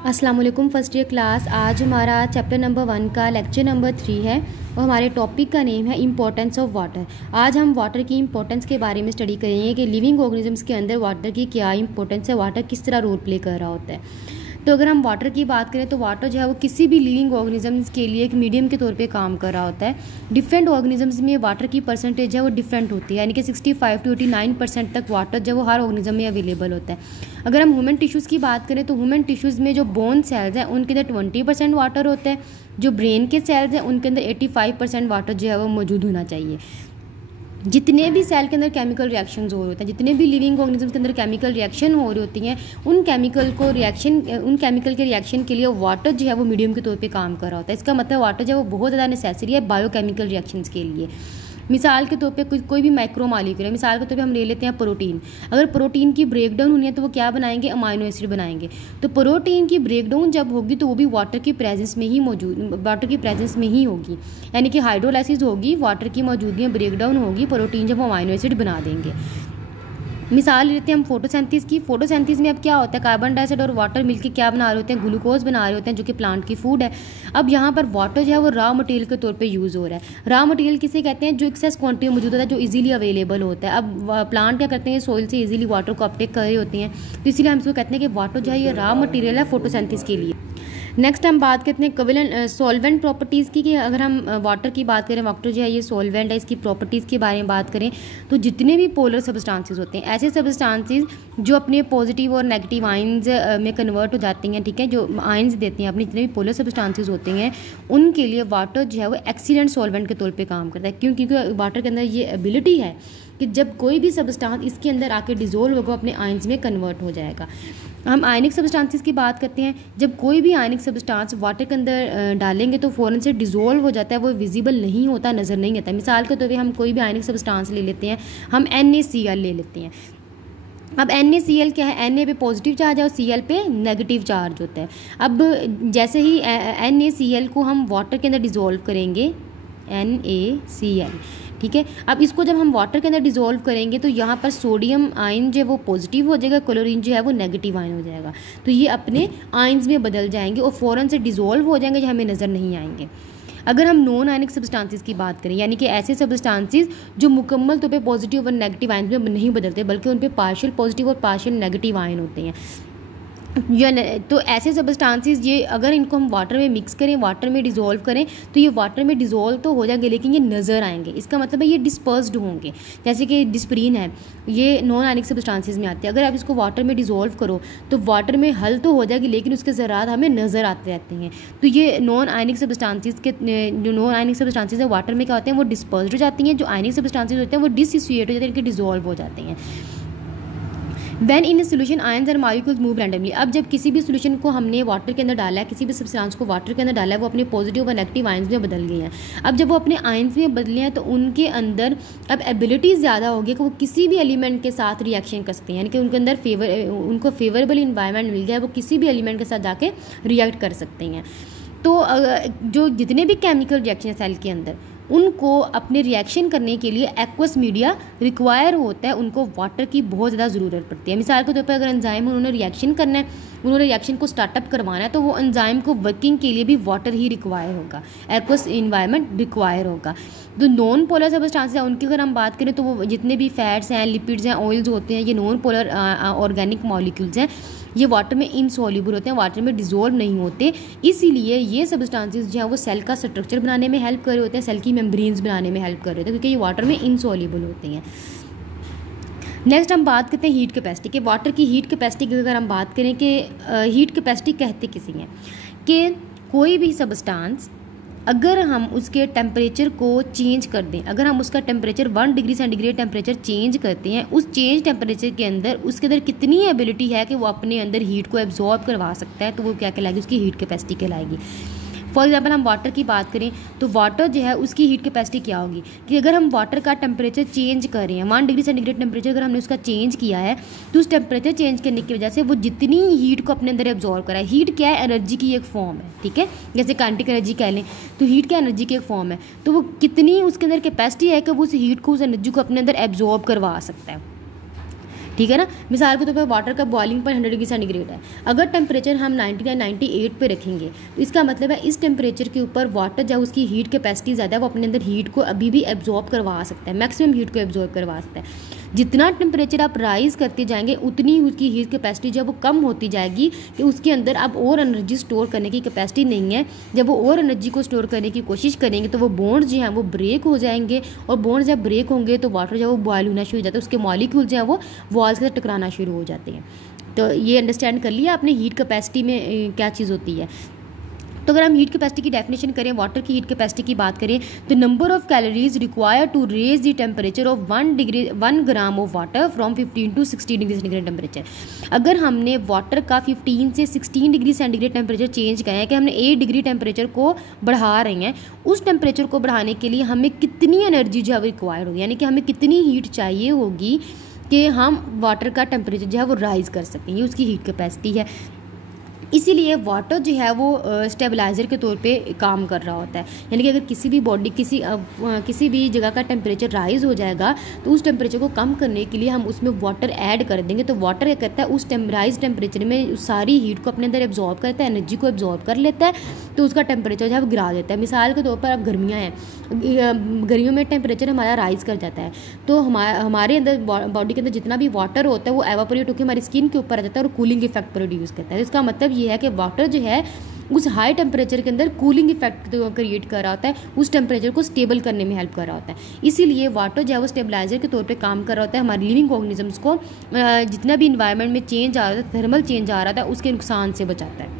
अस्सलाम वालेकुम first year class. आज हमारा चैप्टर नंबर 1 का लेक्चर नंबर 3 है और हमारे टॉपिक का नेम है इम्पोर्टेंस ऑफ वाटर। आज हम वाटर की इम्पोर्टेंस के बारे में स्टडी करेंगे कि लिविंग ऑर्गेनिजम्स के अंदर वाटर की क्या इम्पोर्टेंस है, वाटर किस तरह रोल प्ले कर रहा होता है। तो अगर हम वाटर की बात करें तो वाटर जो है वो किसी भी लिविंग ऑर्गेनिजम्स के लिए एक मीडियम के तौर पे काम कर रहा होता है। डिफरेंट ऑर्गेनिजम्स में वाटर की परसेंटेज है वो डिफरेंट होती है, यानी कि 65 to 89% तक वाटर जो वो हर ऑर्गेनिज्म में अवेलेबल होता है। अगर हम ह्यूमन टिश्यूज़ की बात करें तो ह्यूमन टिश्यूज़ में जो बोन सेल्स हैं उनके अंदर 20% वाटर होता है। जो ब्रेन के सेल्स हैं उनके अंदर 85% वाटर जो है वो मौजूद होना चाहिए। जितने भी सेल के अंदर केमिकल रिएक्शंस हो रहे होते हैं, जितने भी लिविंग ऑर्गेनिजम्स के अंदर केमिकल रिएक्शन हो रही होती हैं, उन केमिकल के रिएक्शन के लिए वाटर जो है वो मीडियम के तौर पे काम कर रहा होता है। इसका मतलब वाटर जो है वो बहुत ज़्यादा नेसेसरी है बायोकेमिकल रिएक्शंस के लिए। मिसाल के तौर पे कोई भी माइक्रो मॉलिक्यूल है, मिसाल के तौर पे हम ले लेते हैं प्रोटीन। अगर प्रोटीन की ब्रेकडाउन होनी है तो वो क्या बनाएंगे, अमाइनो एसिड बनाएंगे। तो प्रोटीन की ब्रेकडाउन जब होगी तो वो भी वाटर की प्रेजेंस में ही होगी, यानी कि हाइड्रोलाइसिस होगी, वाटर की मौजूदगी में ब्रेकडाउन होगी, प्रोटीन जब अमाइनो एसिड बना देंगे। मिसाल लेते हैं हम फोटोसिंथेसिस की। फोटोसिंथेसिस में अब क्या होता है, कार्बन डाइऑक्साइड और वाटर मिलकर क्या बना रहे होते हैं, ग्लूकोज बना रहे होते हैं, जो कि प्लांट की फूड है। अब यहाँ पर वाटर जो है वो रॉ मटेरियल के तौर पे यूज़ हो रहा है। रॉ मटेरियल किसे कहते हैं, जो एक्सेस क्वांटिटी में मौजूद होता है, जो इजीली अवेलेबल होता है। अब प्लांट क्या करते हैं, सॉइल से इजीली वाटर को अपटेक कर रहे होती हैं, तो इसीलिए हम इसको कहते हैं कि वाटर जो है ये रॉ मटेरियल है फोटोसिंथेसिस के लिए। नेक्स्ट हम बात करते हैं कोवेलेंट सॉल्वेंट प्रॉपर्टीज़ की, कि अगर हम वाटर की बात करें, वाटर जो है ये सॉल्वेंट है, इसकी प्रॉपर्टीज़ के बारे में बात करें तो जितने भी पोलर सब्सटेंसेस होते हैं, ऐसे सब्सटेंसेस जो अपने पॉजिटिव और नेगेटिव आयंस में कन्वर्ट हो जाती हैं, ठीक है, जो आयंस देती हैं अपने जितने भी पोलर सब्सटेंसेस होते हैं, उनके लिए वाटर जो है वो एक्सीलेंट सॉल्वेंट के तौर पर काम करता है। क्योंकि वाटर के अंदर ये एबिलिटी है कि जब कोई भी सब्सटेंस इसके अंदर आके डिजोल्व होगा अपने आयंस में कन्वर्ट हो जाएगा। हम आयनिक सब्सटेंसेस की बात करते हैं। जब कोई भी आयनिक सब्सटेंस वाटर के अंदर डालेंगे तो फ़ौरन से डिज़ोल्व हो जाता है, वो विजिबल नहीं होता, नज़र नहीं आता। मिसाल के तौर पे हम कोई भी आयनिक सब्सटेंस ले लेते हैं, हम NaCl ले लेते हैं। अब NaCl क्या है, Na पे पॉजिटिव चार्ज है और Cl पे नेगेटिव चार्ज होता है। अब जैसे ही NaCl को हम वाटर के अंदर डिज़ोल्व करेंगे, NaCl, ठीक है, अब इसको जब हम वाटर के अंदर डिज़ोल्व करेंगे तो यहाँ पर सोडियम आयन जो है वो पॉजिटिव हो जाएगा, क्लोरीन जो है वो नेगेटिव आयन हो जाएगा। तो ये अपने आयन्स में बदल जाएंगे और फ़ौरन से डिज़ोल्व हो जाएंगे, जो हमें नज़र नहीं आएंगे। अगर हम नॉन आयनिक सब्सटेंसेस की बात करें, यानी कि ऐसे सब्सटेंसेस जो मुकम्मल तौर पे पॉजिटिव और नेगेटिव आयन में नहीं बदलते, बल्कि उन पे पार्शियल पॉजिटिव और पार्शियल नेगेटिव आयन होते हैं, तो ऐसे सब्सटेंसेस ये अगर इनको हम वाटर में मिक्स करें, वाटर में डिज़ोल्व करें, तो ये वाटर में डिज़ोल्व तो हो जाएंगे लेकिन ये नज़र आएंगे। इसका मतलब है ये डिस्पर्स्ड होंगे। जैसे कि डिस्प्रीन है, ये नॉन आयनिक सब्सटेंसेस में आते हैं। अगर आप इसको वाटर में डिज़ोल्व करो तो वाटर में हल तो हो जाएगी लेकिन उसके ज़रात हमें नज़र आते रहते हैं। तो ये नॉन आयनिक सब्सटेंसेस है वाटर में क्या होते हैं, वो डिस्पर्स्ड हो जाती हैं। जो आयनिक सब्सटेंसेस होते हैं वो डिसोसिएट हो जाते हैं, इनके डिज़ोल्व हो जाते हैं। When in a solution ions and molecules move randomly। अब जब किसी भी सोल्यूशन को हमने वाटर के अंदर डाला है, किसी भी सब्सटेंस को वाटर के अंदर डाला है, वो अपने पॉजिटिव और नेगेटिव आयंस में बदल गए हैं। अब जब वो अपने आयंस में बदले हैं तो उनके अंदर अब एबिलिटी ज़्यादा होगी कि वो किसी भी एलिमेंट के साथ रिएक्शन कर सकते हैं, यानी कि उनके अंदर उनको फेवरेबल इन्वायरमेंट मिल गया है, वो किसी भी एलिमेंट के साथ जाके रिएक्ट कर सकते हैं। तो जो जितने भी केमिकल रिएक्शन है सेल के अंदर, उनको अपने रिएक्शन करने के लिए एक्वस मीडिया रिक्वायर होता है, उनको वाटर की बहुत ज़्यादा ज़रूरत पड़ती है। मिसाल के तौर पर अगर एंजाइम उन्होंने रिएक्शन करना है, उन्होंने रिएक्शन को स्टार्टअप करवाना है, तो वो एंजाइम को वर्किंग के लिए भी वाटर ही रिक्वायर होगा, एक्वस इन्वायरमेंट रिक्वायर होगा। जो नॉन पोलर सब्सटेंसेस हैं उनकी अगर हम बात करें तो वो जितने भी फैट्स हैं, लिपिड्स हैं, ऑयल्स होते हैं, ये नॉन पोलर ऑर्गेनिक मॉलिक्यूल्स हैं, ये वाटर में इनसॉल्युबल होते हैं, वाटर में डिज़ोल्व नहीं होते। इसीलिए ये सब्सटेंसेस जो है वो सेल का स्ट्रक्चर बनाने में हेल्प कर रहे होते हैं, सेल की मेम्ब्रेन्स बनाने में हेल्प कर रहे होते हैं, क्योंकि ये वाटर में इनसॉल्युबल होते हैं। नेक्स्ट हम बात करते हैं हीट कैपेसिटी के। वाटर की हीट कैपेसिटी की अगर हम बात करें कि हीट कैपेसिटी कहते किसी हैं कि कोई भी सब्सटेंस अगर हम उसके टेम्परेचर को चेंज कर दें, अगर हम उसका temperature 1 degree centigrade temperature change करते हैं, उस चेंज टेम्परेचर के अंदर उसके अंदर कितनी एबिलिटी है कि वो अपने अंदर हीट को एब्जॉर्ब करवा सकता है, तो वो क्या कहलाएगी, उसकी हीट कैपेसिटी कहलाएगी। फॉर एग्जाम्पल हम वाटर की बात करें तो वाटर जो है उसकी हीट कैपेसिटी क्या होगी कि अगर हम वाटर का टेम्परेचर चेंज कर रहे हैं, 1 डिग्री सेंटीग्रेड टेम्परेचर अगर हमने उसका चेंज किया है, तो उस टेम्परेचर चेंज करने की वजह से वो जितनी हीट को अपने अंदर एब्जॉर्ब करा है, हीट क्या है, एनर्जी की एक फॉर्म है, ठीक है, जैसे काइनेटिक एनर्जी कह लें, तो हीट क्या एनर्जी की एक फॉर्म है, तो वो कितनी उसके अंदर कैपेसिटी है कि वो उस हीट को, उस एनर्जी को अपने अंदर एब्जॉर्ब करवा सकता है, ठीक है ना। मिसाल के तौर पर वाटर का बॉइलिंग पॉइंट 100 डिग्री सेंटीग्रेड है। अगर टेम्परेचर हम 99-98 पे रखेंगे तो इसका मतलब है इस टेम्परेचर के ऊपर वाटर जब उसकी हीट कैपेसिटी ज़्यादा है वो अपने अंदर हीट को अभी भी एब्जॉर्ब करवा सकता है, मैक्सिमम हीट को एब्जॉर्ब करवा सकता है। जितना टेम्परेचर आप राइज़ करते जाएंगे उतनी उसकी हीट कैपेसिटी जब वो कम होती जाएगी कि उसके अंदर अब और एनर्जी स्टोर करने की कैपेसिटी नहीं है। जब वो और एनर्जी को स्टोर करने की कोशिश करेंगे तो वो बॉन्ड्स जो हैं वो ब्रेक हो जाएंगे, और बॉन्ड्स जब ब्रेक होंगे तो वाटर जब वो बॉयल होना शुरू हो जाता है उसके मॉलिक्यूल जो हैं वो वॉल्स के साथ टकराना शुरू हो जाते हैं। तो ये अंडरस्टैंड कर लिया आपने हीट कैपेसिटी में क्या चीज़ होती है। तो अगर हम हीट कैपेसिटी की डेफिनेशन करें, वाटर की हीट कैपेसिटी की बात करें तो number of calories require to raise the temperature of 1 gram of water from 15 to 16 degree centigrade temperature. अगर हमने वाटर का 15 से 16 डिग्री सेंटीग्रेड टेम्परेचर चेंज किया है कि हमने 8 डिग्री टेम्परेचर को बढ़ा रहे हैं, उस टेम्परेचर को बढ़ाने के लिए हमें कितनी एनर्जी जो है वो रिक्वायर्ड होगी, यानी कि हमें कितनी हीट चाहिए होगी कि हम वाटर का टेम्परेचर जो है वो राइज़ कर सकें। ये उसकी हीट कैपेसिटी है। इसीलिए वाटर जो है वो स्टेबलाइज़र के तौर पे काम कर रहा होता है, यानी कि अगर किसी भी बॉडी किसी भी जगह का टेम्परेचर राइज़ हो जाएगा तो उस टेम्परेचर को कम करने के लिए हम उसमें वाटर ऐड कर देंगे। तो वाटर क्या करता है, उस राइज टेम्परेचर में सारी हीट को अपने अंदर एब्जॉर्ब करता है, एनर्जी को एब्जॉर्ब कर लेता है, तो उसका टेम्परेचर जो है वो गिरा देता है। मिसाल के तौर पर अब गर्मियाँ हैं, गर्मियों में टेम्परेचर हमारा राइज़ कर जाता है तो हमारे अंदर बॉडी के अंदर जितना भी वाटर होता है वो एवापोरेट होकर हमारी स्किन के ऊपर आ जाता है और कूलिंग इफेक्ट प्रोड्यूस करता है। इसका मतलब ये है कि वाटर जो है उस हाई टेम्परेचर के अंदर कूलिंग इफेक्ट क्रिएट कर रहा होता है, उस टेम्परेचर को स्टेबल करने में हेल्प कर रहा होता है। इसीलिए वाटर जो है वो स्टेबलाइजर के तौर पे काम कर रहा होता है हमारे लिविंग ऑर्गेनिजम्स को जितना भी इन्वायरमेंट में चेंज आ रहा था, थर्मल चेंज आ रहा था, उसके नुकसान से बचाता है।